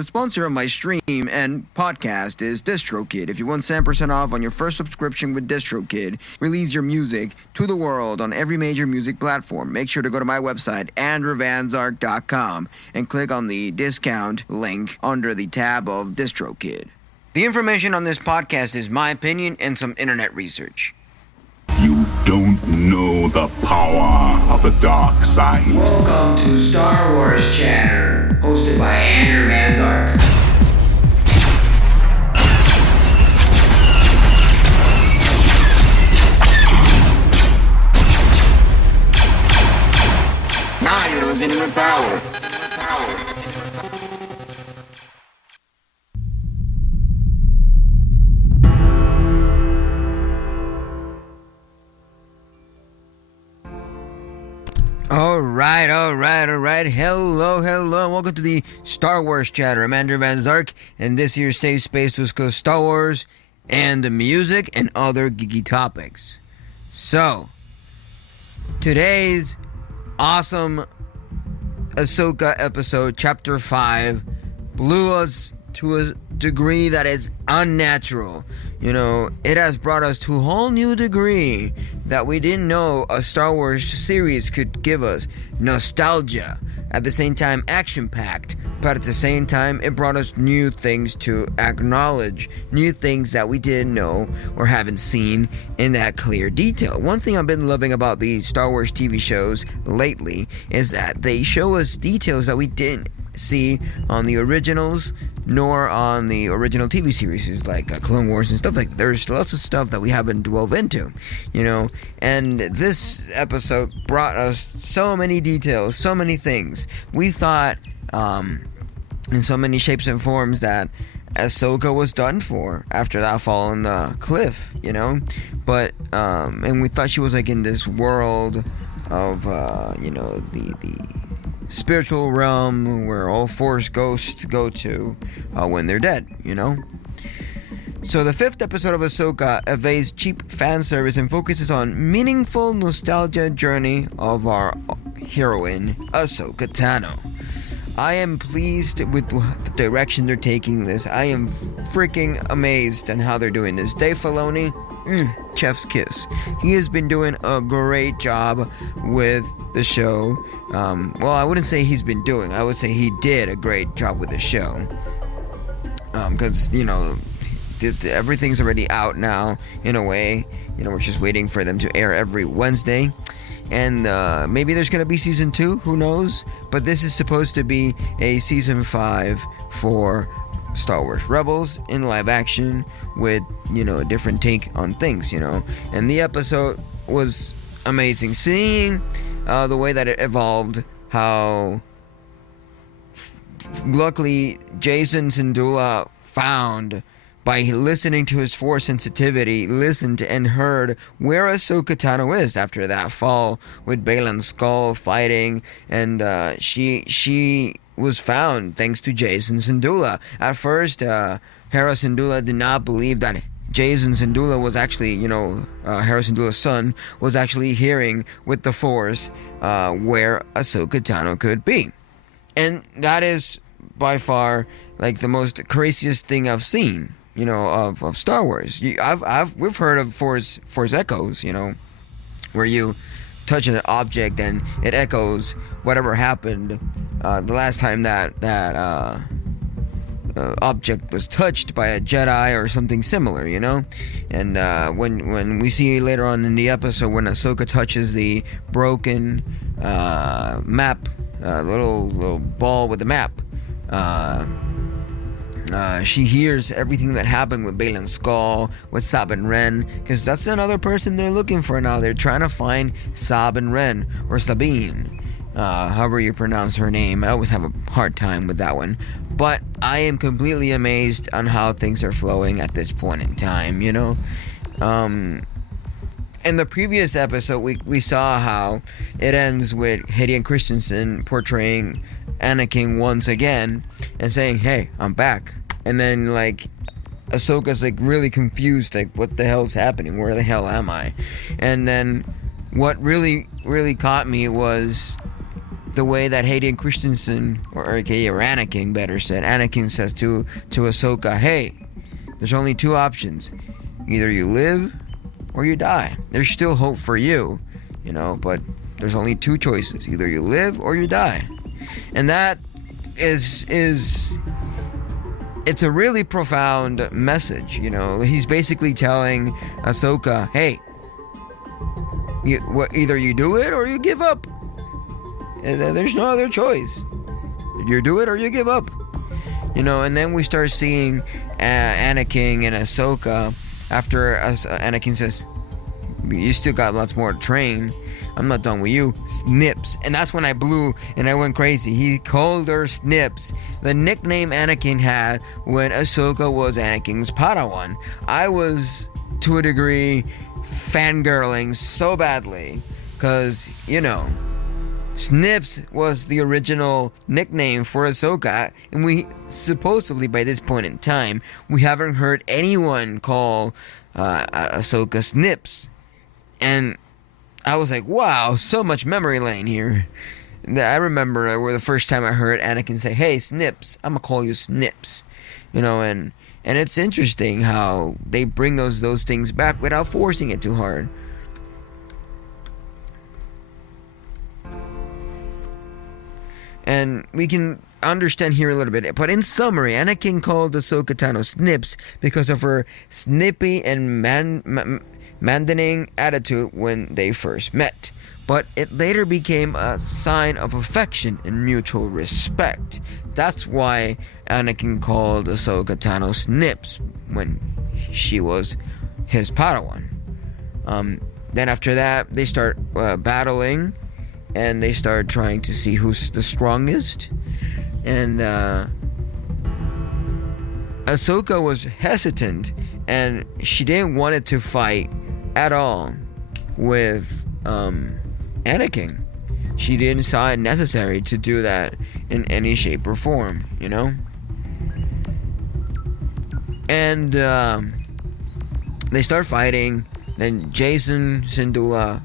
The sponsor of my stream and podcast is DistroKid. If you want 10% off on your first subscription with DistroKid, release your music to the world on every major music platform. Make sure to go to my website, andrewvanzark.com, and click on the discount link under the tab of DistroKid. The information on this podcast is my opinion and some internet research. You don't know the power of the dark side. Welcome to Star Wars Chatter, hosted by Andrew Van Zark. Now you're listening with power. Alright. Hello. Welcome to the Star Wars Chatter. I'm Andrew Van Zark, and this year's safe space was called Star Wars and the music and other geeky topics. So, today's awesome Ahsoka episode, Chapter 5, blew us to a degree that is unnatural. You know, it has brought us to a whole new degree that we didn't know a Star Wars series could give us. Nostalgia, at the same time action-packed, but at the same time it brought us new things to acknowledge, new things that we didn't know or haven't seen in that clear detail. One thing I've been loving about the Star Wars TV shows lately is that they show us details that we didn't see on the originals nor on the original TV series like Clone Wars and stuff like that. There's lots of stuff that we haven't delved into, you know, and this episode brought us so many details, so many things. We thought in so many shapes and forms that Ahsoka was done for after that fall on the cliff, you know, but and we thought she was like in this world of you know, the spiritual realm where all Force ghosts go to when they're dead, you know? So the 5th episode of Ahsoka evades cheap fan service and focuses on meaningful nostalgia journey of our heroine, Ahsoka Tano. I am pleased with the direction they're taking this. I am freaking amazed on how they're doing this. Dave Filoni, chef's kiss. He has been doing a great job with the show. Well, I wouldn't say he's been doing. I would say he did a great job with the show. Because, you know, everything's already out now, in a way. You know, we're just waiting for them to air every Wednesday. And maybe there's going to be season 2, who knows? But this is supposed to be a season 5 for Star Wars Rebels in live action with, you know, a different take on things, you know. And the episode was amazing. Seeing the way that it evolved, how luckily Jason Syndulla found, by listening to his Force sensitivity, listened and heard where Ahsoka Tano is after that fall with Baylan Skoll fighting, and she was found thanks to Jason Syndulla. At first, Hera Syndulla did not believe that Jason Syndulla was actually, you know, Hera Syndulla's son, was actually hearing with the Force where Ahsoka Tano could be. And that is by far like the most craziest thing I've seen, you know, of Star Wars. We've heard of Force echoes, you know, where you touch an object and it echoes whatever happened the last time that object was touched by a Jedi or something similar, you know. And when we see later on in the episode when Ahsoka touches the broken map, little ball with the map, she hears everything that happened with Baylan Skoll, with Sabine Wren, because that's another person they're looking for now. They're trying to find Sabine Wren, or Sabine, however you pronounce her name. I always have a hard time with that one. But I am completely amazed on how things are flowing at this point in time, you know. In the previous episode, we saw how it ends with Hayden Christensen portraying Anakin once again and saying, "Hey, I'm back." And then, like, Ahsoka's, like, really confused, like, what the hell's happening? Where the hell am I? And then what really, really caught me was the way that Hayden Christensen, or aka Anakin better said, Anakin says to Ahsoka, hey, there's only two options. Either you live or you die. There's still hope for you, but there's only two choices. Either you live or you die. And that is it's a really profound message, He's basically telling Ahsoka, hey, either you do it or you give up. There's no other choice. You do it or you give up. And then we start seeing Anakin and Ahsoka after Anakin says, you still got lots more to train. I'm not done with you. Snips. And that's when I blew and I went crazy. He called her Snips, the nickname Anakin had when Ahsoka was Anakin's Padawan. I was, to a degree, fangirling so badly because, Snips was the original nickname for Ahsoka, and we supposedly, by this point in time, we haven't heard anyone call Ahsoka Snips. And I was like, wow, so much memory lane here. I remember the first time I heard Anakin say, hey, Snips, I'm gonna call you Snips. And it's interesting how they bring those things back without forcing it too hard. And we can understand here a little bit. But in summary, Anakin called Ahsoka Tano Snips because of her snippy and maddening attitude when they first met. But it later became a sign of affection and mutual respect. That's why Anakin called Ahsoka Tano Snips when she was his Padawan. Then after that, they start battling. And they start trying to see who's the strongest. And Ahsoka was hesitant, and she didn't want it to fight at all with Anakin. She didn't find it necessary to do that in any shape or form, And they start fighting. Then Jason Syndulla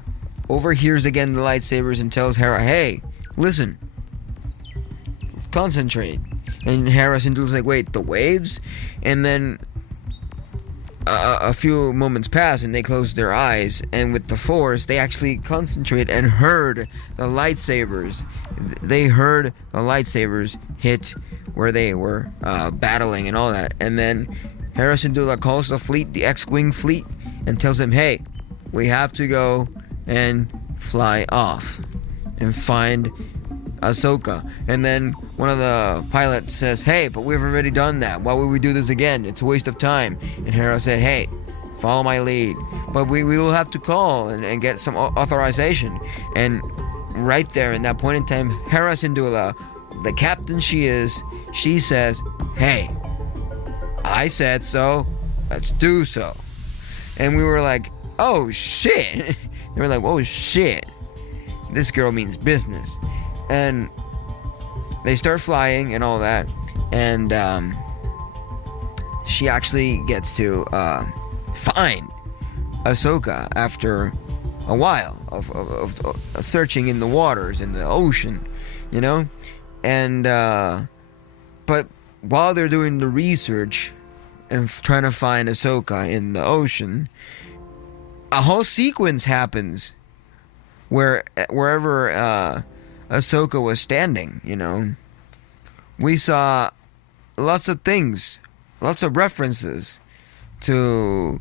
overhears again the lightsabers and tells Hera, hey, listen, concentrate. And Hera Syndulla's like, wait, the waves? And then a few moments pass and they close their eyes, and with the Force they actually concentrate and heard the lightsabers. They heard the lightsabers hit where they were battling and all that. And then Hera Syndulla calls the fleet, the X-Wing fleet, and tells them, hey, we have to go and fly off and find Ahsoka. And then one of the pilots says, hey, but we've already done that. Why would we do this again? It's a waste of time. And Hera said, hey, follow my lead. But we will have to call and get some authorization. And right there in that point in time, Hera Syndulla, the captain she is, she says, hey, I said so, let's do so. And we were like, oh shit. They were like, oh shit, this girl means business. And they start flying and all that. And she actually gets to find Ahsoka after a while of searching in the waters, in the ocean, And, but while they're doing the research and trying to find Ahsoka in the ocean, a whole sequence happens wherever Ahsoka was standing, We saw lots of things, lots of references to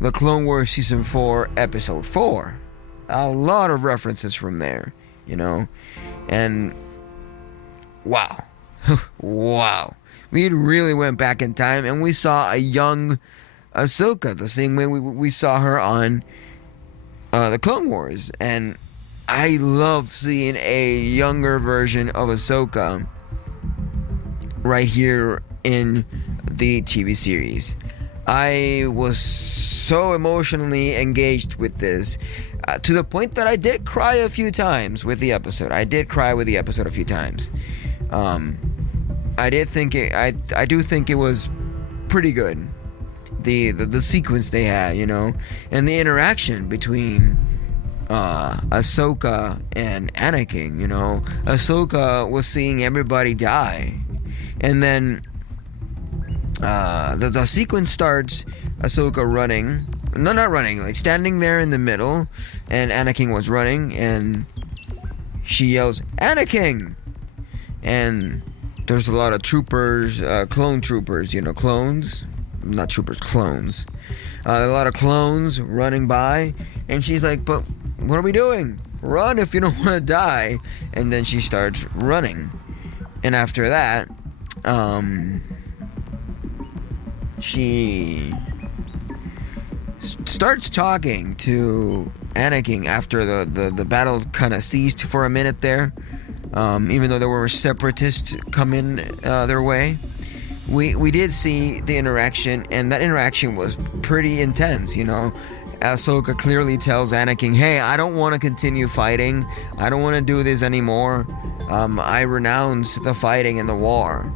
the Clone Wars Season 4, Episode 4. A lot of references from there, And wow. Wow. We really went back in time and we saw a young Ahsoka, the same way we saw her on the Clone Wars. And I loved seeing a younger version of Ahsoka right here in the TV series. I was so emotionally engaged with this, to the point that I did cry a few times with the episode. I did cry with the episode a few times. I do think it was pretty good. The sequence they had, and the interaction between Ahsoka and Anakin. You know, Ahsoka was seeing everybody die, and then the sequence starts. Ahsoka running, no, not running, like standing there in the middle, and Anakin was running, and she yells, "Anakin!" And there's a lot of troopers, clone troopers, you know, clones, not troopers, clones. A lot of clones running by, and she's like, "But what are we doing? Run if you don't want to die." And then she starts running, and after that, she starts talking to Anakin after the battle kind of ceased for a minute there. Even though there were separatists coming their way, we did see the interaction, and that interaction was pretty intense. You know, Ahsoka clearly tells Anakin, "Hey, I don't want to continue fighting. I don't want to do this anymore. I renounce the fighting and the war."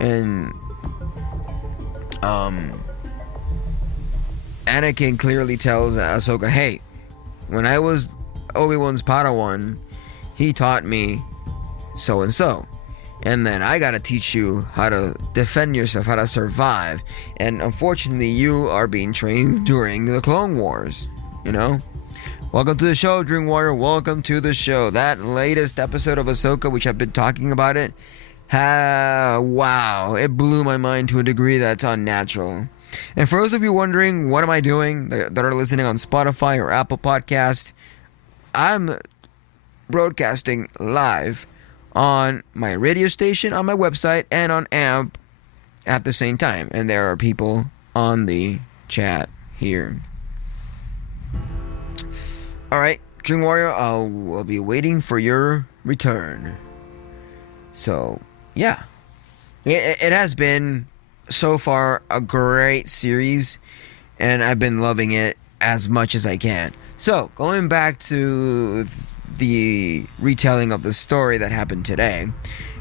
And Anakin clearly tells Ahsoka, "Hey, when I was Obi-Wan's Padawan, he taught me so and so. And then I gotta teach you how to defend yourself, how to survive. And unfortunately, you are being trained during the Clone Wars, you know? Welcome to the show, Dream Warrior. Welcome to the show. That latest episode of Ahsoka, which I've been talking about it, wow, it blew my mind to a degree that's unnatural. And for those of you wondering, what am I doing that are listening on Spotify or Apple Podcast, I'm broadcasting live on my radio station, on my website, and on AMP at the same time. And there are people on the chat here. Alright, Dream Warrior, I'll be waiting for your return. So, yeah. It has been, so far, a great series, and I've been loving it as much as I can. So, going back to the retelling of the story that happened today,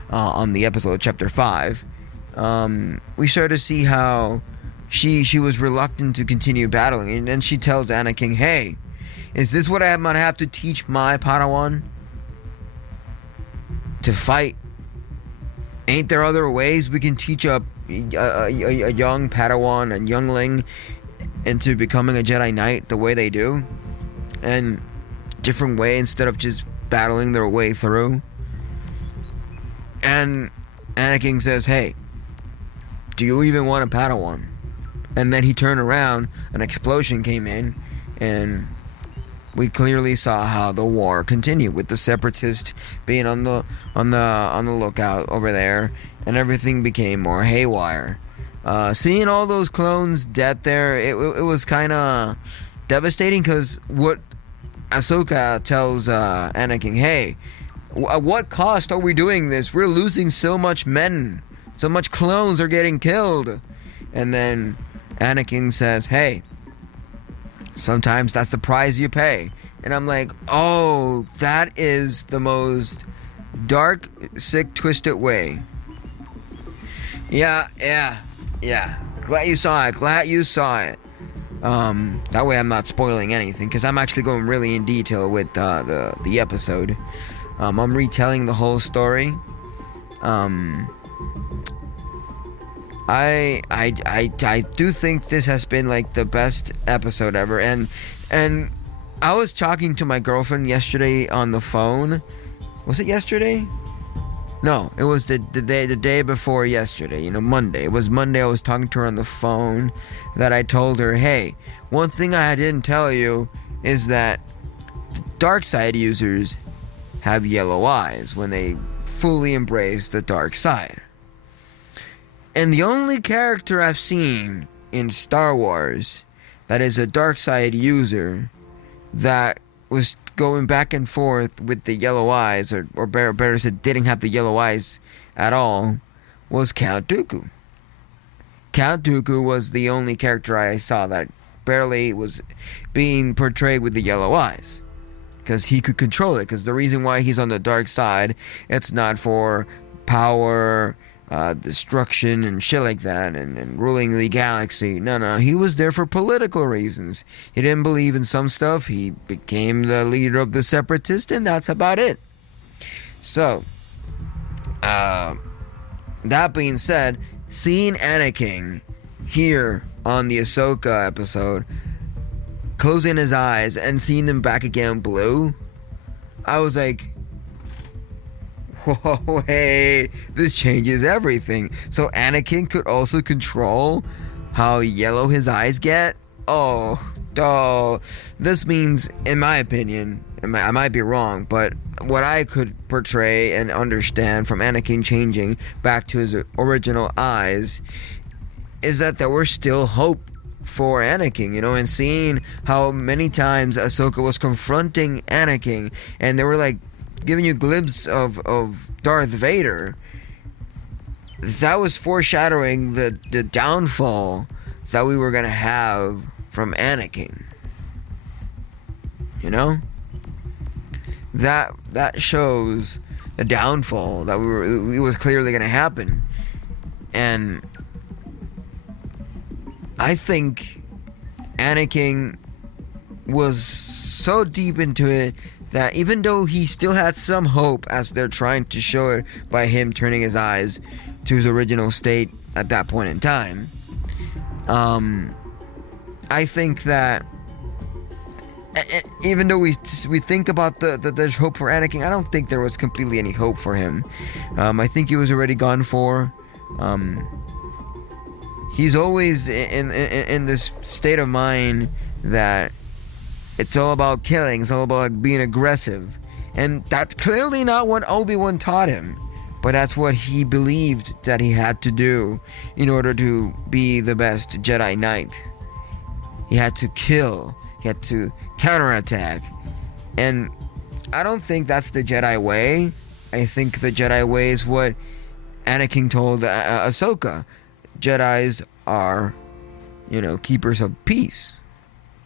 on the episode Chapter 5, we started to see how she was reluctant to continue battling, and then she tells Anakin, "Hey, is this what I'm gonna have to teach my Padawan? To fight? Ain't there other ways we can teach a young Padawan and youngling into becoming a Jedi Knight the way they do? And different way instead of just battling their way through?" And Anakin says, "Hey, do you even want a Padawan?" And then he turned around, an explosion came in, and we clearly saw how the war continued with the separatists being on the lookout over there, and everything became more haywire. Seeing all those clones dead there, it was kind of devastating, because what Ahsoka tells Anakin, "Hey, at what cost are we doing this? We're losing so much men, so much clones are getting killed." And then Anakin says, "Hey, sometimes that's the price you pay." And I'm like, oh, that is the most dark, sick, twisted way. Yeah. Glad you saw it. That way I'm not spoiling anything, because I'm actually going really in detail with the episode. I'm retelling the whole story. I do think this has been like the best episode ever, and I was talking to my girlfriend yesterday on the phone. Was it yesterday? No, it was the day before yesterday, you know, Monday. It was Monday. I was talking to her on the phone that I told her, "Hey, one thing I didn't tell you is that the dark side users have yellow eyes when they fully embrace the dark side. And the only character I've seen in Star Wars that is a dark side user that was going back and forth with the yellow eyes, or better said, didn't have the yellow eyes at all, was Count Dooku. Count Dooku was the only character I saw that barely was being portrayed with the yellow eyes, because he could control it. Because the reason why he's on the dark side, it's not for power, destruction and shit like that, and ruling the galaxy. No, he was there for political reasons. He didn't believe in some stuff. He became the leader of the Separatists, and that's about it. So, that being said, seeing Anakin here on the Ahsoka episode, closing his eyes and seeing them back again blue, I was like, whoa, hey, this changes everything. So Anakin could also control how yellow his eyes get? Oh, this means, in my opinion, I might be wrong, but what I could portray and understand from Anakin changing back to his original eyes is that there was still hope for Anakin, and seeing how many times Ahsoka was confronting Anakin, and they were like giving you a glimpse of Darth Vader, that was foreshadowing the downfall that we were going to have from Anakin. That shows the downfall that it was clearly going to happen. And I think Anakin was so deep into it that even though he still had some hope, as they're trying to show it by him turning his eyes to his original state at that point in time, I think that even though we think about there's hope for Anakin, I don't think there was completely any hope for him. I think he was already gone for. He's always in this state of mind that it's all about killing, it's all about being aggressive. And that's clearly not what Obi-Wan taught him, but that's what he believed that he had to do in order to be the best Jedi Knight. He had to kill, he had to counterattack. And I don't think that's the Jedi way. I think the Jedi way is what Anakin told Ahsoka. Jedis are, keepers of peace.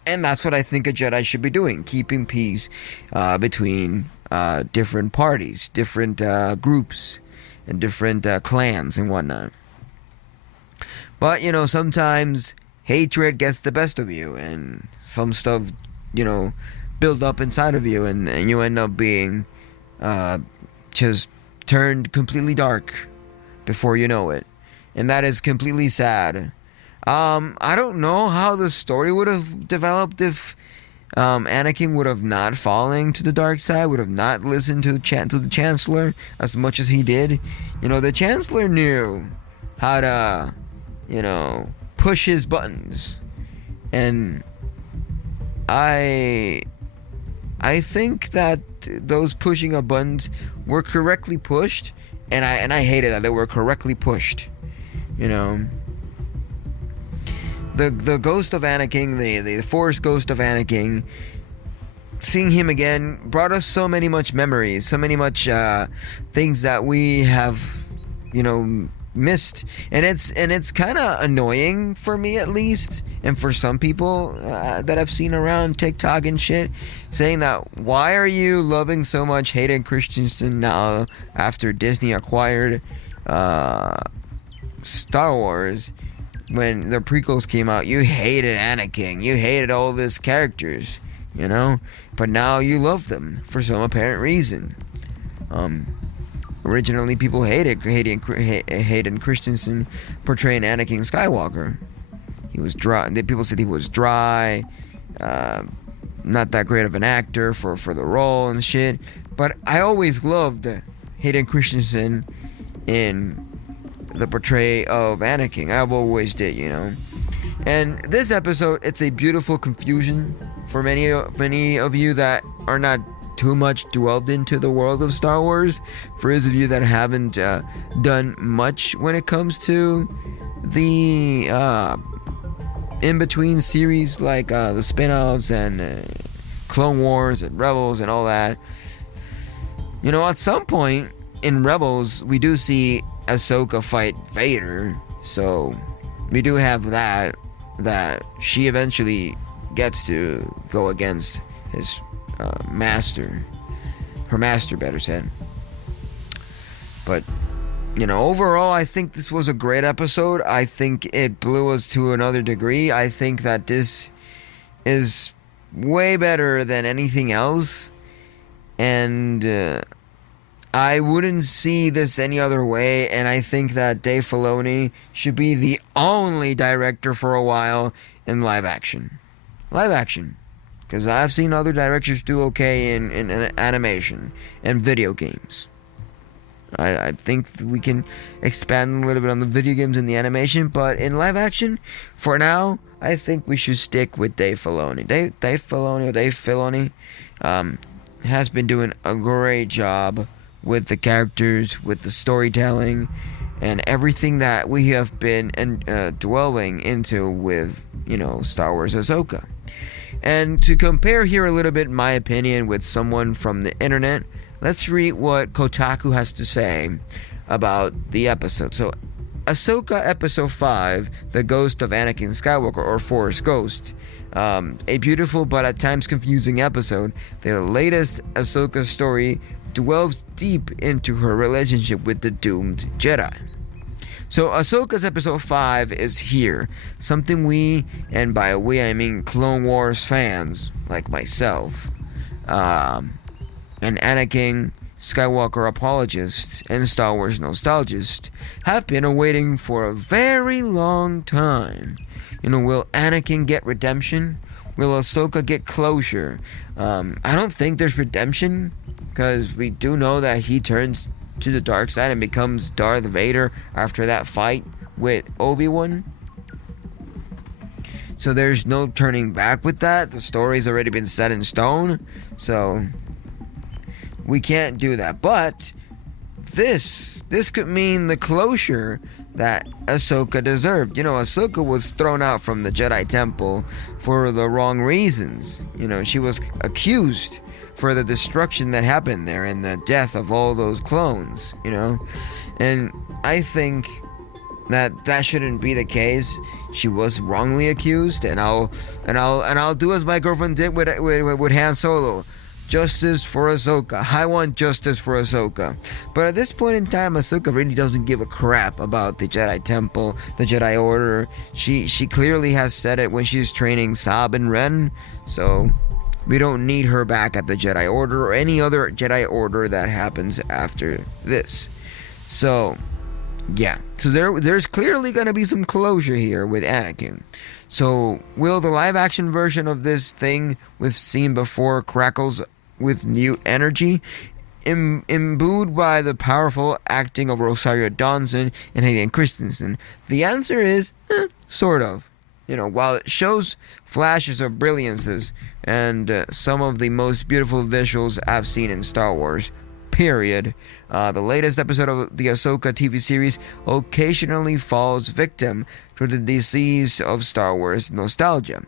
And that's what I think a Jedi should be doing, keeping peace between different parties, different groups, and different clans and whatnot. But, sometimes hatred gets the best of you, and some stuff, build up inside of you, and you end up being just turned completely dark before you know it. And that is completely sad. I don't know how the story would have developed if Anakin would have not fallen to the dark side, would have not listened to the Chancellor as much as he did. The Chancellor knew how to, push his buttons. And I think that those pushing of buttons were correctly pushed, and I hated that they were correctly pushed. The ghost of Anakin, the Force ghost of Anakin, seeing him again brought us so many much memories, so many much things that we have, missed. And it's kind of annoying for me, at least, and for some people that I've seen around TikTok and shit, saying that, why are you loving so much Hayden Christensen now after Disney acquired Star Wars? When the prequels came out, you hated Anakin, you hated all these characters, but now you love them for some apparent reason. Originally, people hated Hayden Christensen portraying Anakin Skywalker. He was dry. People said he was dry, not that great of an actor for the role and shit. But I always loved Hayden Christensen in the portray of Anakin. I've always did, And this episode, it's a beautiful confusion for many of you that are not too much dwelled into the world of Star Wars. For those of you that haven't done much when it comes to the in-between series like the spin-offs and Clone Wars and Rebels and all that. At some point in Rebels, we do see Ahsoka fight Vader, so we do have that she eventually gets to go against his master, her master, better said. But overall, I think this was a great episode. I think it blew us to another degree. I think that this is way better than anything else. And I wouldn't see this any other way. And I think that Dave Filoni should be the only director for a while in live action. Because I've seen other directors do okay in animation and video games. I think we can expand a little bit on the video games and the animation, but in live action, for now, I think we should stick with Dave Filoni. Dave Filoni has been doing a great job with the characters, with the storytelling, and everything that we have been dwelling into with, Star Wars Ahsoka. And to compare here a little bit my opinion with someone from the internet, let's read what Kotaku has to say about the episode. So, Ahsoka Episode 5, The Ghost of Anakin Skywalker, or Force Ghost. A beautiful but at times confusing episode. The latest Ahsoka story delves deep into her relationship with the doomed Jedi. So, Ahsoka's Episode 5 is here. Something we, and by we I mean Clone Wars fans, like myself, an Anakin Skywalker apologist and Star Wars nostalgist, have been awaiting for a very long time. Will Anakin get redemption? Will Ahsoka get closure? I don't think there's redemption, because we do know that he turns to the dark side and becomes Darth Vader after that fight with Obi-Wan. So there's no turning back with that. The story's already been set in stone. So we can't do that. But this could mean the closure that Ahsoka deserved. Ahsoka was thrown out from the Jedi Temple for the wrong reasons. She was accused for the destruction that happened there and the death of all those clones, And I think that shouldn't be the case. She was wrongly accused, and I'll do as my girlfriend did with Han Solo. Justice for Ahsoka. I want justice for Ahsoka. But at this point in time, Ahsoka really doesn't give a crap about the Jedi Temple, the Jedi Order. She clearly has said it when she's training Saab and Ren. So we don't need her back at the Jedi Order or any other Jedi Order that happens after this. So yeah. So there's clearly going to be some closure here with Anakin. So will the live action version of this thing we've seen before crackles with new energy, imbued by the powerful acting of Rosario Dawson and Hayden Christensen? The answer is sort of. While it shows flashes of brilliances and some of the most beautiful visuals I've seen in Star Wars, period, the latest episode of the Ahsoka TV series occasionally falls victim to the disease of Star Wars nostalgia,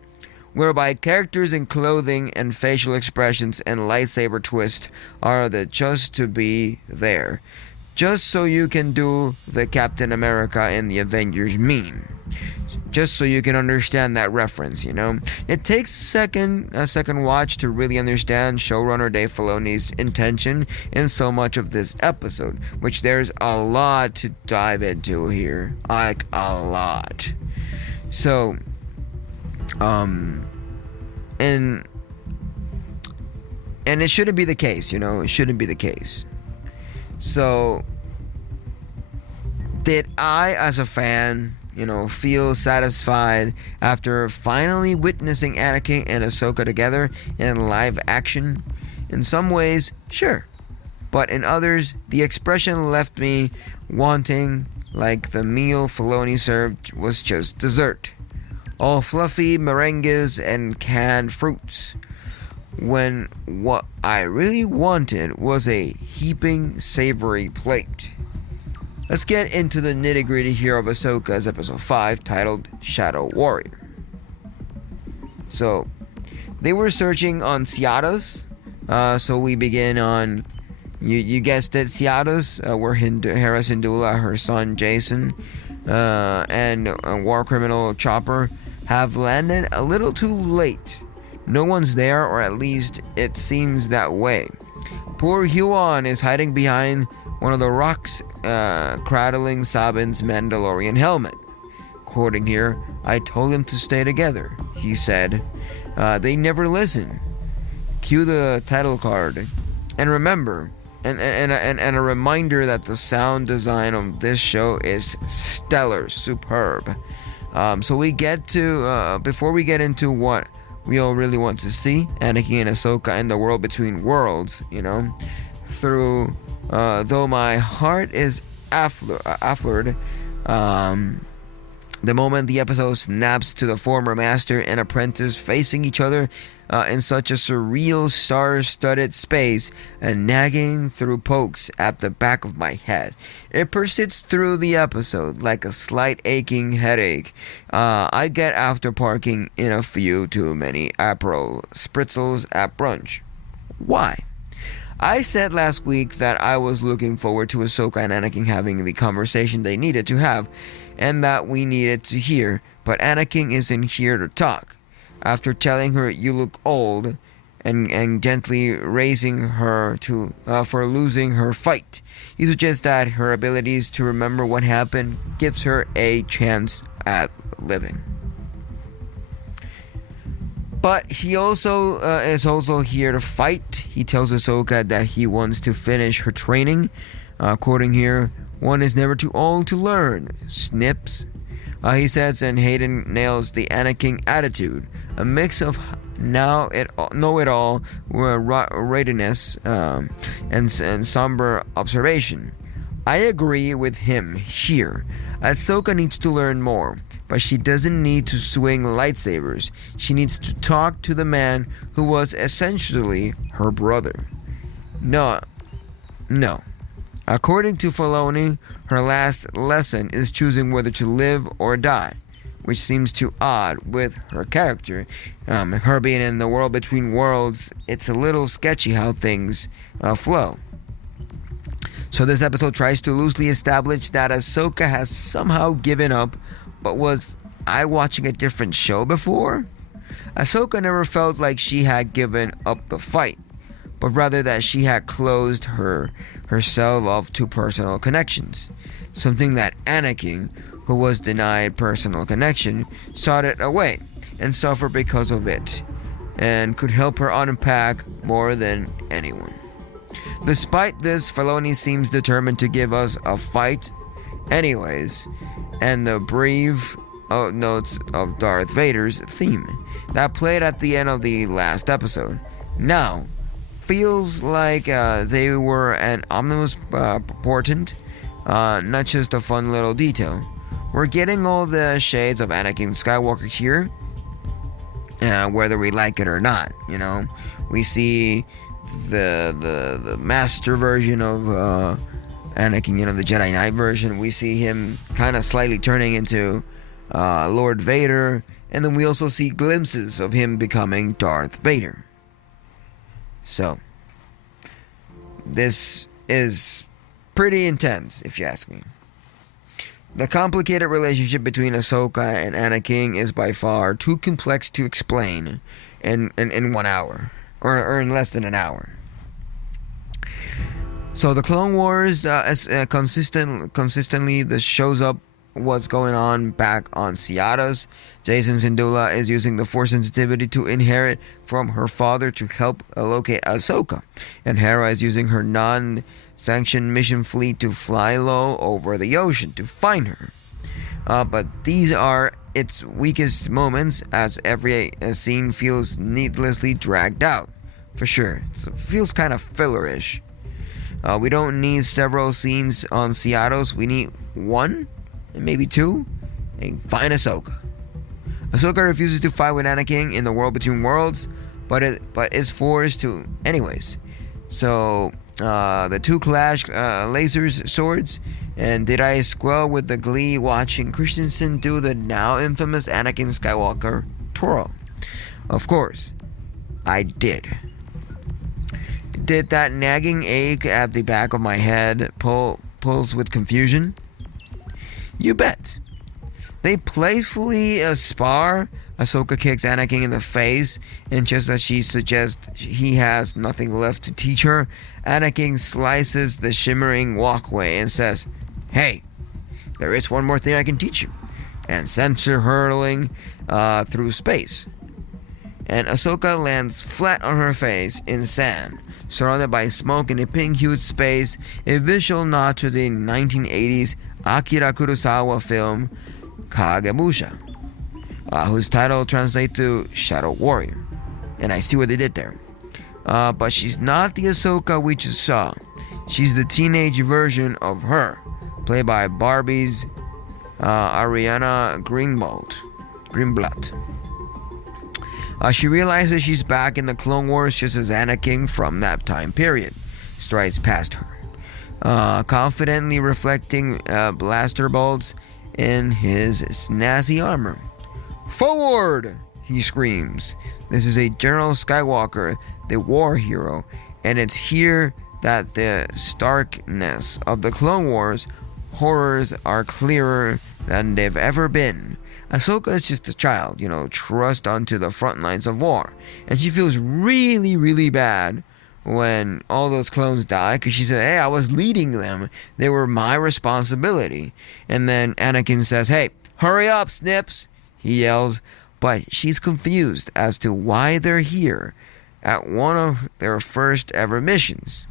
whereby characters in clothing and facial expressions and lightsaber twist are the just to be there, just so you can do the Captain America and the Avengers meme. Just so you can understand that reference, It takes a second watch to really understand showrunner Dave Filoni's intention in so much of this episode, which there's a lot to dive into here. Like, a lot. So, and it shouldn't be the case, It shouldn't be the case. So, did I, as a fan, feel satisfied after finally witnessing Anakin and Ahsoka together in live action? In some ways, sure. But in others, the expression left me wanting, like the meal Filoni served was just dessert. All fluffy merengues and canned fruits. When what I really wanted was a heaping, savory plate. Let's get into the nitty-gritty here of Ahsoka's Episode 5, titled Shadow Warrior. So, they were searching on Seatos. So we begin on, you guessed it, Seatos, where Hera Syndulla, her son Jason, and war criminal Chopper have landed a little too late. No one's there, or at least it seems that way. Poor Huon is hiding behind one of the rocks cradling Sabin's Mandalorian helmet. Quoting here, "I told him to stay together," he said. They never listen. Cue the title card. And remember, and a reminder that the sound design of this show is stellar, superb. So we get to, before we get into what we all really want to see, Anakin and Ahsoka in the world between worlds, through, though my heart is afflured, the moment the episode snaps to the former master and apprentice facing each other in such a surreal, star-studded space and nagging through pokes at the back of my head. It persists through the episode like a slight aching headache I get after parking in a few too many Aperol spritzels at brunch. Why? I said last week that I was looking forward to Ahsoka and Anakin having the conversation they needed to have, and that we needed to hear, but Anakin isn't here to talk. After telling her "you look old," and gently raising her to for losing her fight, he suggests that her abilities to remember what happened gives her a chance at living. But he also is also here to fight. He tells Ahsoka that he wants to finish her training. Quoting here, "One is never too old to learn." Snips. He says, and Hayden nails the Anakin attitude, a mix of know-it-all readiness and somber observation. I agree with him here. Ahsoka needs to learn more, but she doesn't need to swing lightsabers. She needs to talk to the man who was essentially her brother. No. According to Filoni, her last lesson is choosing whether to live or die, which seems too odd with her character. Her being in the world between worlds, it's a little sketchy how things flow. So this episode tries to loosely establish that Ahsoka has somehow given up, but was I watching a different show before? Ahsoka never felt like she had given up the fight, but rather that she had closed herself off to personal connections, something that Anakin, who was denied personal connection, sought it away and suffered because of it, and could help her unpack more than anyone. Despite this, Filoni seems determined to give us a fight anyways, and the brief notes of Darth Vader's theme that played at the end of the last episode now feels like they were an ominous portent, not just a fun little detail. We're getting all the shades of Anakin Skywalker here, whether we like it or not. We see the master version of Anakin, the Jedi Knight version. We see him kind of slightly turning into Lord Vader, and then we also see glimpses of him becoming Darth Vader. So, this is pretty intense, if you ask me. The complicated relationship between Ahsoka and Anakin is by far too complex to explain in 1 hour, or in less than an hour. So the Clone Wars consistently shows up what's going on back on Seatos. Jacen Syndulla is using the Force sensitivity to inherit from her father to help locate Ahsoka, and Hera is using her non-sanctioned mission fleet to fly low over the ocean to find her. But these are its weakest moments, as every scene feels needlessly dragged out. For sure, so it feels kind of fillerish. We don't need several scenes on Seatos. We need one, and maybe two, and find Ahsoka. Ahsoka refuses to fight with Anakin in the world between worlds, but is forced to anyways. So the two clash lasers, swords, and did I squeal with the glee watching Christensen do the now infamous Anakin Skywalker twirl? Of course, I did. Did that nagging ache at the back of my head pulse with confusion? You bet. They playfully spar, Ahsoka kicks Anakin in the face, and just as she suggests he has nothing left to teach her, Anakin slices the shimmering walkway and says, "Hey, there is one more thing I can teach you," and sends her hurtling through space. And Ahsoka lands flat on her face in sand, surrounded by smoke in a pink-hued space, a visual nod to the 1980s Akira Kurosawa film Kagemusha, whose title translates to Shadow Warrior. And I see what they did there. But she's not the Ahsoka we just saw. She's the teenage version of her, played by Barbie's Ariana Greenblatt. She realizes she's back in the Clone Wars just as Anakin from that time period strides past her, confidently reflecting blaster bolts in his snazzy armor. "Forward!" he screams. This is a General Skywalker, the war hero, and it's here that the starkness of the Clone Wars horrors are clearer than they've ever been. Ahsoka is just a child, thrust onto the front lines of war, and she feels really, really bad when all those clones die, because she said, "Hey, I was leading them. They were my responsibility." And then Anakin says, "Hey, hurry up, Snips," he yells, but she's confused as to why they're here at one of their first ever missions.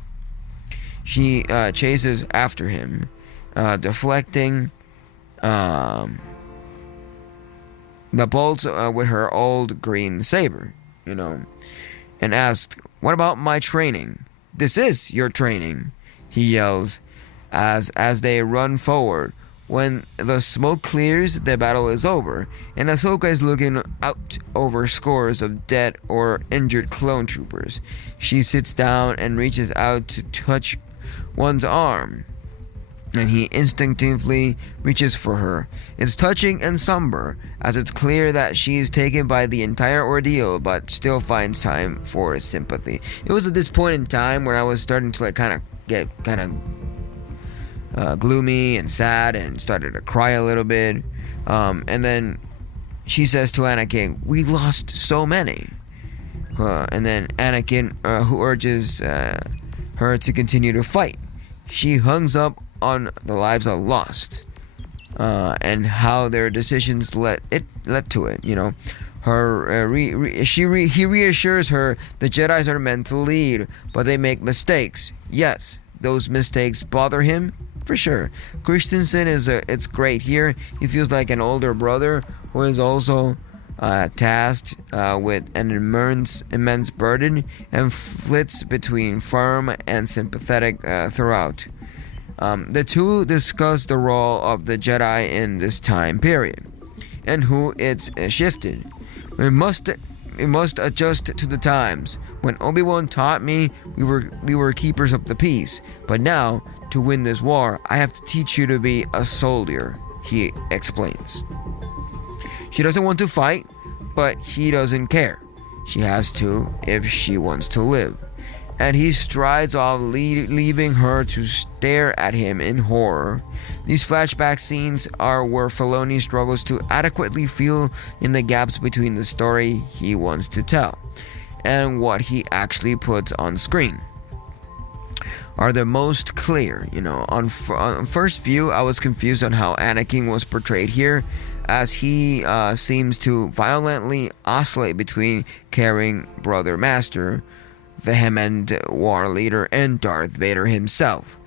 She chases after him, deflecting the bolts with her old green saber, and asked, "What about my training?" "This is your training," he yells as they run forward. When the smoke clears, the battle is over, and Ahsoka is looking out over scores of dead or injured clone troopers. She sits down and reaches out to touch one's arm, and he instinctively reaches for her. It's touching and somber, as it's clear that she is taken by the entire ordeal, but still finds time for sympathy. It was at this point in time where I was starting to get gloomy and sad, and started to cry a little bit. And then she says to Anakin, "We lost so many." And then Anakin, who urges her to continue to fight. She hangs up on the lives are lost, and how their decisions led to it. He reassures her the Jedi's are meant to lead, but they make mistakes. Yes, those mistakes bother him, for sure. Christensen it's great here. He feels like an older brother who is also tasked with an immense burden, and flits between firm and sympathetic throughout. The two discuss the role of the Jedi in this time period, and who it's shifted. We must adjust to the times. When Obi-Wan taught me, we were keepers of the peace, but now, to win this war, I have to teach you to be a soldier, he explains. She doesn't want to fight, but he doesn't care. She has to if she wants to live. And he strides off, leaving her to stare at him in horror. These flashback scenes are where Filoni struggles to adequately fill in the gaps between the story he wants to tell and what he actually puts on screen. Are the most clear. On first view, I was confused on how Anakin was portrayed here, as he seems to violently oscillate between caring brother master, vehement war leader, and Darth Vader himself.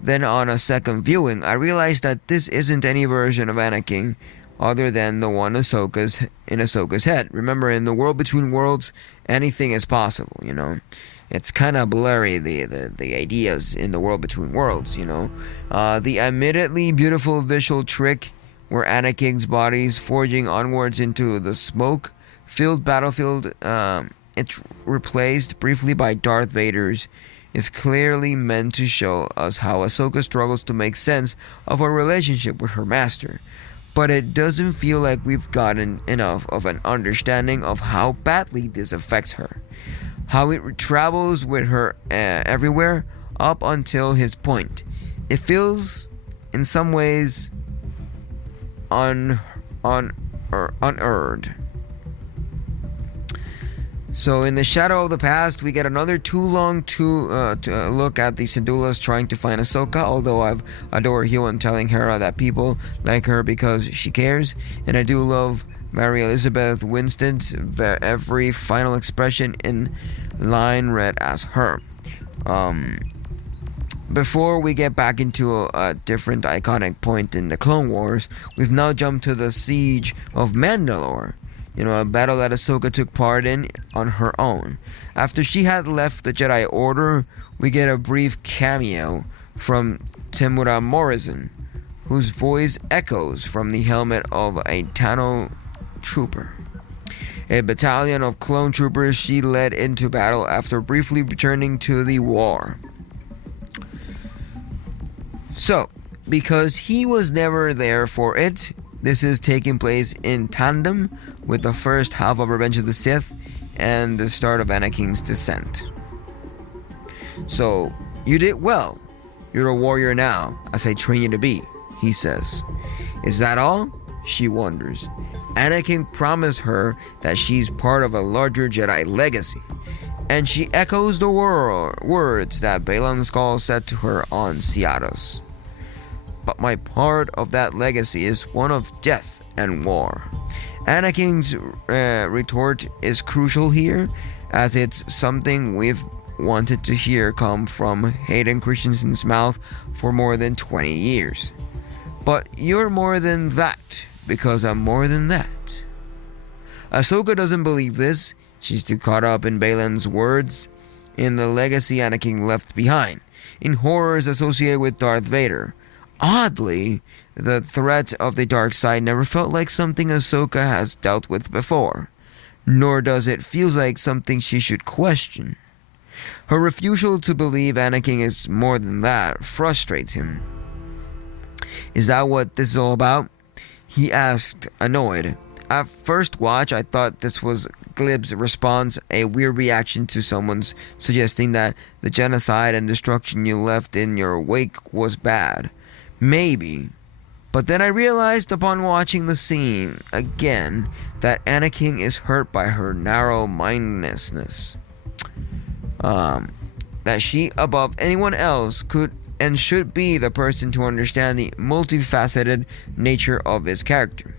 Then on a second viewing, I realized that this isn't any version of Anakin other than the one in Ahsoka's head. Remember, in the world between worlds, anything is possible, It's kind of blurry, the ideas in the world between worlds, The admittedly beautiful visual trick where Anakin's body's forging onwards into the smoke-filled battlefield, it's replaced briefly by Darth Vader's, is clearly meant to show us how Ahsoka struggles to make sense of her relationship with her master. But it doesn't feel like we've gotten enough of an understanding of how badly this affects her. How it travels with her everywhere up until his point. It feels, in some ways, unearned. So in the shadow of the past, we get another too long to look at the Syndulas trying to find Ahsoka, although I've adored Huon telling her that people like her because she cares, and I do love Mary Elizabeth Winstead's every final expression in line read as her. Before we get back into a different iconic point in the Clone Wars, we've now jumped to the Siege of Mandalore. A battle that Ahsoka took part in on her own. After she had left the Jedi Order, we get a brief cameo from Temuera Morrison, whose voice echoes from the helmet of a Tano trooper. A battalion of clone troopers she led into battle after briefly returning to the war. So, because he was never there for it, this is taking place in tandem with the first half of Revenge of the Sith and the start of Anakin's descent. So, you did well. You're a warrior now, as I train you to be, he says. Is that all? She wonders. Anakin promised her that she's part of a larger Jedi legacy, and she echoes the words that Baylan Skoll said to her on Seatos. But my part of that legacy is one of death and war. Anakin's retort is crucial here, as it's something we've wanted to hear come from Hayden Christensen's mouth for more than 20 years. But you're more than that, because I'm more than that. Ahsoka doesn't believe this. She's too caught up in Baylan's words, in the legacy Anakin left behind, in horrors associated with Darth Vader. Oddly, the threat of the dark side never felt like something Ahsoka has dealt with before, nor does it feel like something she should question. Her refusal to believe Anakin is more than that frustrates him. Is that what this is all about? He asked, annoyed. At first watch, I thought this was Glib's response, a weird reaction to someone's suggesting that the genocide and destruction you left in your wake was bad. Maybe. But then I realized upon watching the scene again that Anakin is hurt by her narrow-mindedness. That she, above anyone else, could and should be the person to understand the multifaceted nature of his character.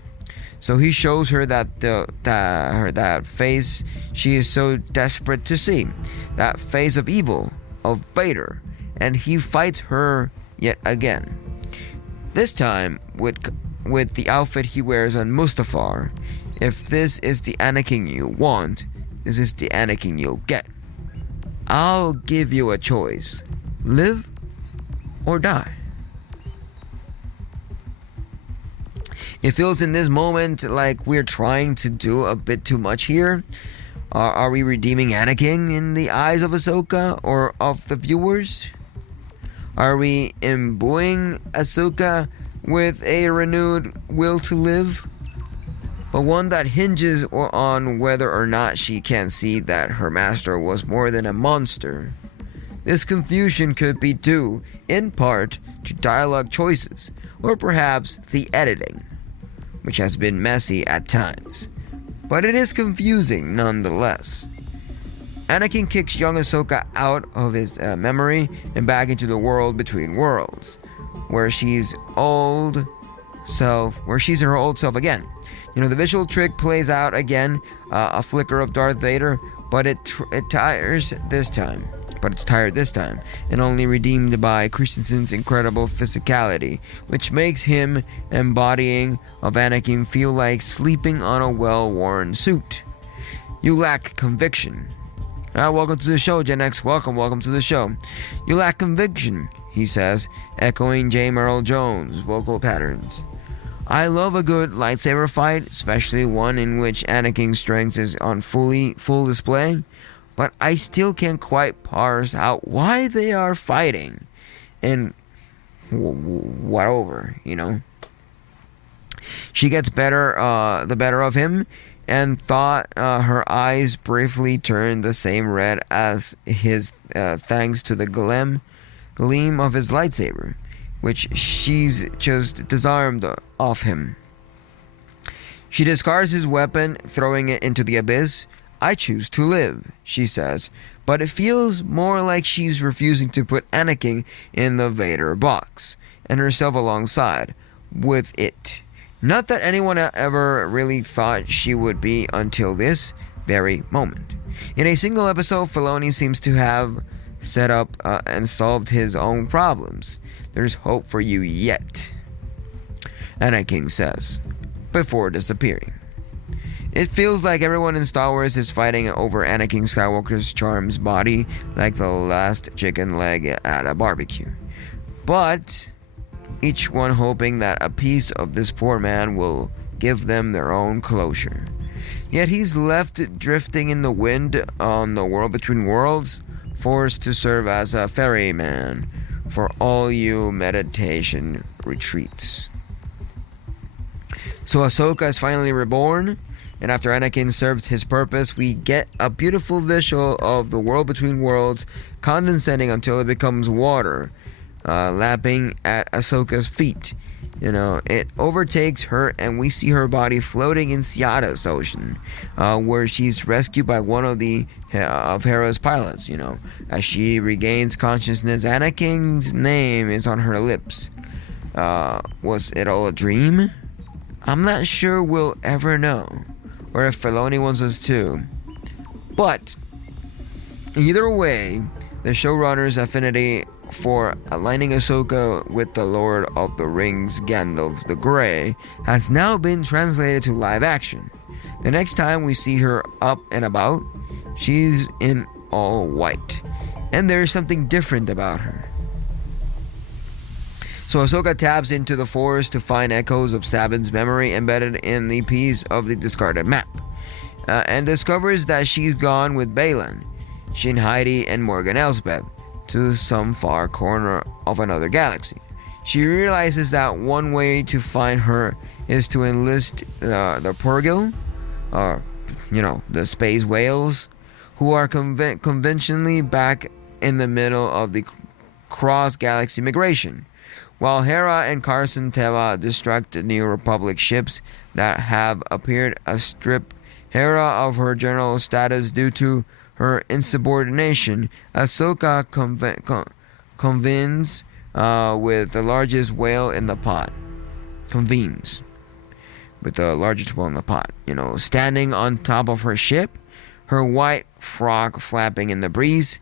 So he shows her that face she is so desperate to see, that face of evil, of Vader, and he fights her yet again. This time with the outfit he wears on Mustafar. If this is the Anakin you want, this is the Anakin you'll get. I'll give you a choice. Live or die. It feels in this moment like we're trying to do a bit too much here. Are we redeeming Anakin in the eyes of Ahsoka or of the viewers? Are we imbuing Ahsoka with a renewed will to live? But one that hinges on whether or not she can see that her master was more than a monster. This confusion could be due, in part, to dialogue choices, or perhaps the editing, which has been messy at times. But it is confusing nonetheless. Anakin kicks young Ahsoka out of his memory and back into the world between worlds, where she's her old self again. The visual trick plays out again, a flicker of Darth Vader, but it's tired this time, and only redeemed by Christensen's incredible physicality, which makes him embodying of Anakin feel like sleeping on a well-worn suit. You lack conviction. Welcome to the show, Gen X. Welcome to the show. You lack conviction, he says, echoing J. Merle Jones' vocal patterns. I love a good lightsaber fight, especially one in which Anakin's strength is on full display, but I still can't quite parse out why they are fighting and what over, She gets the better of him, and thought her eyes briefly turned the same red as his thanks to the gleam of his lightsaber, which she's just disarmed off him. She discards his weapon, throwing it into the abyss. I choose to live, she says, but it feels more like she's refusing to put Anakin in the Vader box, and herself alongside with it. Not that anyone ever really thought she would be until this very moment. In a single episode, Filoni seems to have set up and solved his own problems. There's hope for you yet, Anakin says, before disappearing. It feels like everyone in Star Wars is fighting over Anakin Skywalker's charm's body like the last chicken leg at a barbecue. But each one hoping that a piece of this poor man will give them their own closure. Yet he's left drifting in the wind on the world between worlds, forced to serve as a ferryman for all you meditation retreats. So Ahsoka is finally reborn, and after Anakin served his purpose, we get a beautiful visual of the world between worlds condensing until it becomes water, lapping at Ahsoka's feet. It overtakes her, and we see her body floating in Seatta's ocean, where she's rescued by one of Hera's pilots. As she regains consciousness, Anakin's name is on her lips. Was it all a dream? I'm not sure we'll ever know, or if Filoni wants us to. But either way, the showrunner's affinity for aligning Ahsoka with the Lord of the Rings Gandalf the Grey has now been translated to live action. The next time we see her up and about, she's in all white, and there's something different about her. So Ahsoka taps into the Force to find echoes of Sabin's memory embedded in the piece of the discarded map, and discovers that she's gone with Baylan, Shin Heidi, and Morgan Elsbeth to some far corner of another galaxy. She realizes that one way to find her is to enlist the Perc, the space whales, who are conventionally back in the middle of the cross-galaxy migration, while Hera and Carson Teva distract the New Republic ships that have appeared as strip Hera of her general status due to her insubordination. Ahsoka convenes with the largest whale in the pot. Convenes with the largest whale in the pot. Standing on top of her ship, her white frock flapping in the breeze,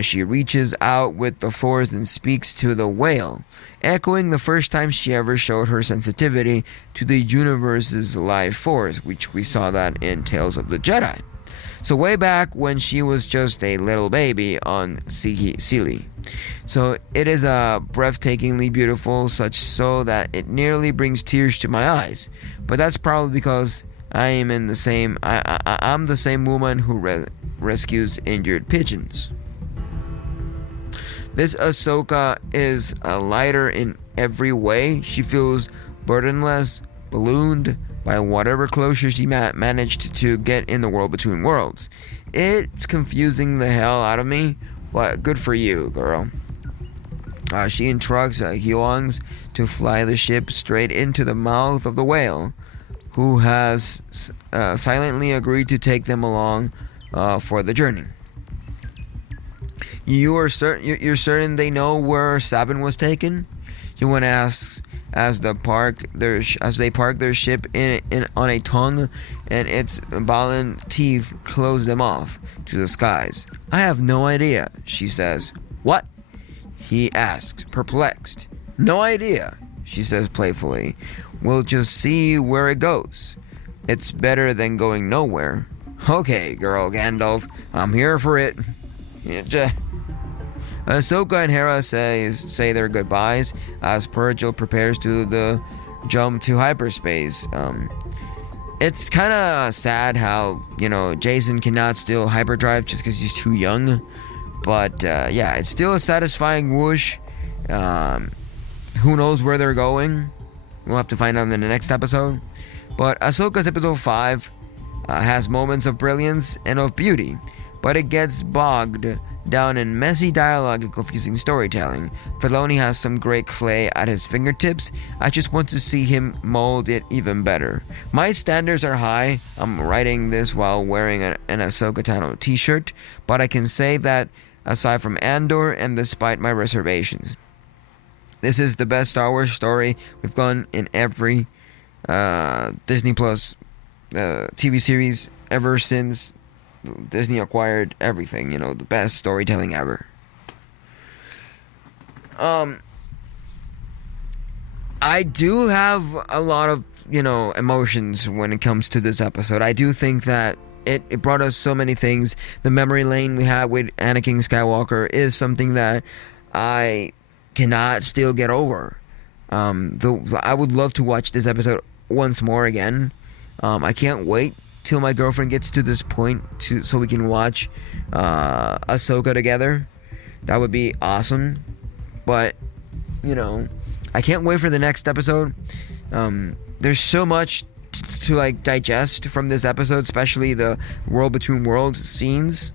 she reaches out with the Force and speaks to the whale, echoing the first time she ever showed her sensitivity to the universe's life force, which we saw that in Tales of the Jedi. So way back when she was just a little baby on Sealy. So it is breathtakingly beautiful, such so that it nearly brings tears to my eyes. But that's probably because I'm the same woman who rescues injured pigeons. This Ahsoka is lighter in every way. She feels burdenless, ballooned by whatever closure she managed to get in the world between worlds. It's confusing the hell out of me, but good for you, girl. She instructs Huongs to fly the ship straight into the mouth of the whale, who has silently agreed to take them along for the journey. You're certain they know where Sabin was taken? Huon asks as they park their ship on a tongue, and its Balan teeth close them off to the skies. I have no idea, she says. What? He asks, perplexed. No idea, she says playfully. We'll just see where it goes. It's better than going nowhere. Okay, girl, Gandalf, I'm here for it. Ahsoka and Hera say their goodbyes as Perc prepares to jump to hyperspace. It's kind of sad how, Jason cannot steal hyperdrive just because he's too young. But, yeah, it's still a satisfying whoosh. Who knows where they're going? We'll have to find out in the next episode. But Ahsoka's episode 5 has moments of brilliance and of beauty, but it gets bogged down in messy dialogue and confusing storytelling. Filoni has some great clay at his fingertips. I just want to see him mold it even better. My standards are high. I'm writing this while wearing an Ahsoka Tano t-shirt, but I can say that aside from Andor and despite my reservations, this is the best Star Wars story we've gone in every Disney Plus TV series ever since Disney acquired everything. The best storytelling ever. I do have a lot of emotions when it comes to this episode. I do think that it brought us so many things. The memory lane we had with Anakin Skywalker is something that I cannot still get over. I would love to watch this episode once more again. I can't wait till my girlfriend gets to this point so we can watch Ahsoka together. That would be awesome. But I can't wait for the next episode. There's so much to digest from this episode, especially the World Between Worlds scenes.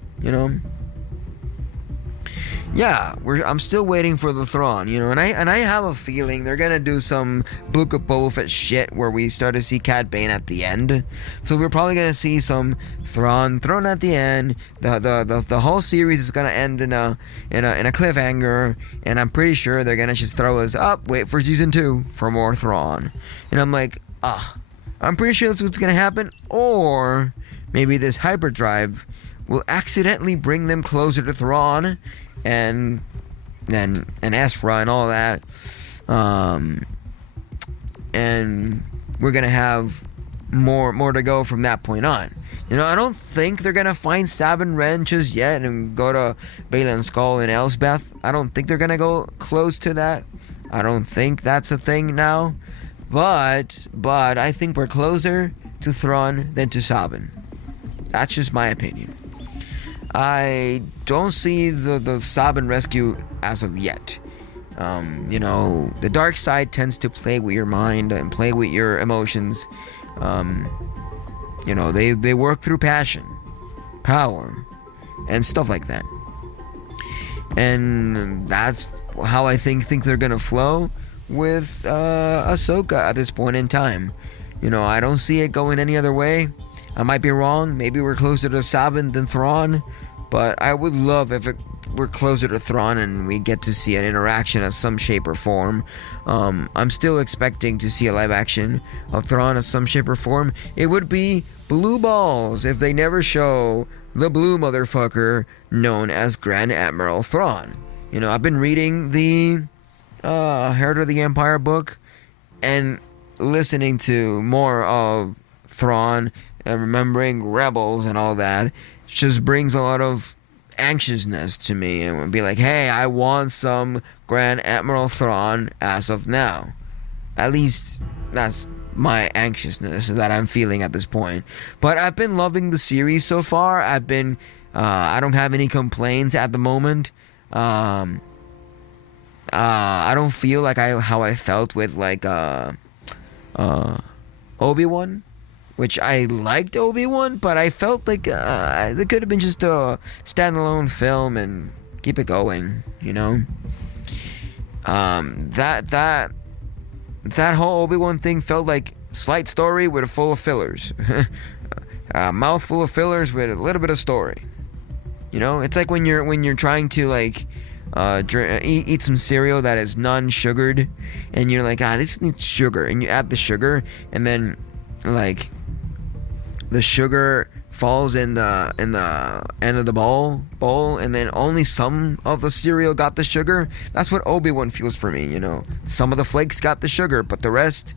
Yeah, I'm still waiting for the Thrawn, and I have a feeling they're gonna do some Book of Boba Fett shit where we start to see Cad Bane at the end. So we're probably gonna see some Thrawn at the end. The whole series is gonna end in a cliffhanger, and I'm pretty sure they're gonna just throw us up. Wait for season 2 for more Thrawn, and I'm like, I'm pretty sure that's what's gonna happen. Or maybe this hyperdrive will accidentally bring them closer to Thrawn. And Ezra and all that, and we're gonna have more to go from that point on. I don't think they're gonna find Sabin Wren just yet and go to Baylan Skull and Elsbeth. I don't think they're gonna go close to that. I don't think that's a thing now, but I think we're closer to Thrawn than to Sabin. That's just my opinion. I don't see the Sabin rescue as of yet. The dark side tends to play with your mind and play with your emotions. They work through passion, power, and stuff like that. And that's how I think they're gonna flow with Ahsoka at this point in time. I don't see it going any other way. I might be wrong. Maybe we're closer to Sabin than Thrawn, but I would love if we're closer to Thrawn and we get to see an interaction of some shape or form. I'm still expecting to see a live action of Thrawn of some shape or form. It would be blue balls if they never show the blue motherfucker known as Grand Admiral Thrawn. I've been reading the Heir of the Empire book and listening to more of Thrawn and remembering Rebels and all that just brings a lot of anxiousness to me, and would be like, hey, I want some Grand Admiral Thrawn as of now. At least that's my anxiousness that I'm feeling at this point. But I've been loving the series so far. I don't have any complaints at the moment. I don't feel like how I felt with Obi-Wan, which I liked Obi-Wan, but I felt like it could have been just a standalone film and keep it going, That whole Obi-Wan thing felt like slight story with a full of fillers. A mouthful of fillers with a little bit of story. It's like when you're trying to eat some cereal that is non-sugared, and you're like, this needs sugar, and you add the sugar, and then the sugar falls in the end of the bowl, and then only some of the cereal got the sugar. That's what Obi-Wan feels for me. Some of the flakes got the sugar, but the rest,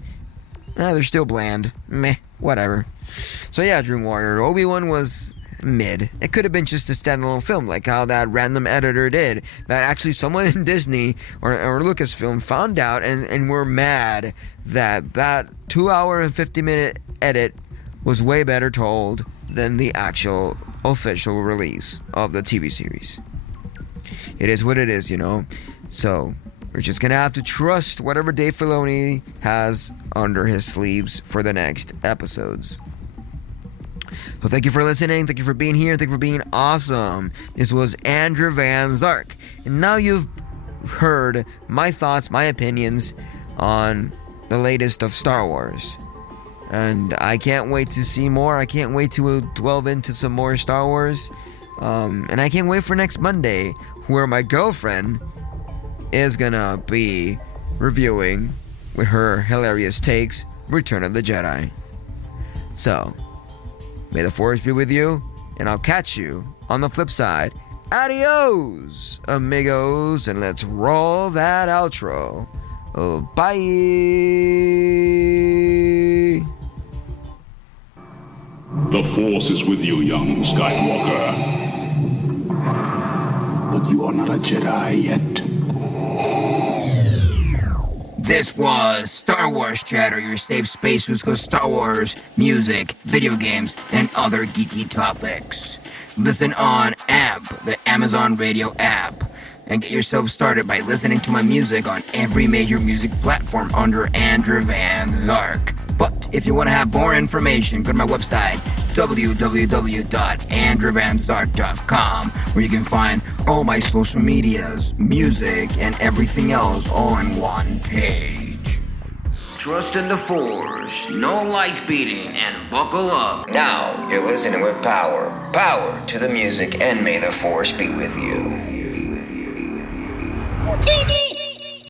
they're still bland. Meh, whatever. So yeah, Dream Warrior, Obi-Wan was mid. It could have been just a standalone film, like how that random editor did. That actually someone in Disney or Lucasfilm found out and were mad that 2 hour and 50-minute edit was way better told than the actual official release of the TV series. It is what it is, So we're just gonna have to trust whatever Dave Filoni has under his sleeves for the next episodes. So thank you for listening. Thank you for being here. Thank you for being awesome. This was Andrew Van Zark. And now you've heard my thoughts, my opinions on the latest of Star Wars. And I can't wait to see more. I can't wait to delve into some more Star Wars. And I can't wait for next Monday, where my girlfriend is gonna be reviewing, with her hilarious takes, Return of the Jedi. So, may the Force be with you, and I'll catch you on the flip side. Adios, amigos, and let's roll that outro. Oh, bye. The Force is with you, young Skywalker. But you are not a Jedi yet. This was Star Wars Chatter, your safe space with Star Wars, music, video games, and other geeky topics. Listen on AMP, the Amazon Radio app, and get yourself started by listening to my music on every major music platform under Andrew Van Zark. But if you want to have more information, go to my website, www.andrewvanzark.com, where you can find all my social medias, music, and everything else all in one page. Trust in the Force, no lights beating, and buckle up. Now you're listening with power. Power to the music, and may the Force be with you. TV!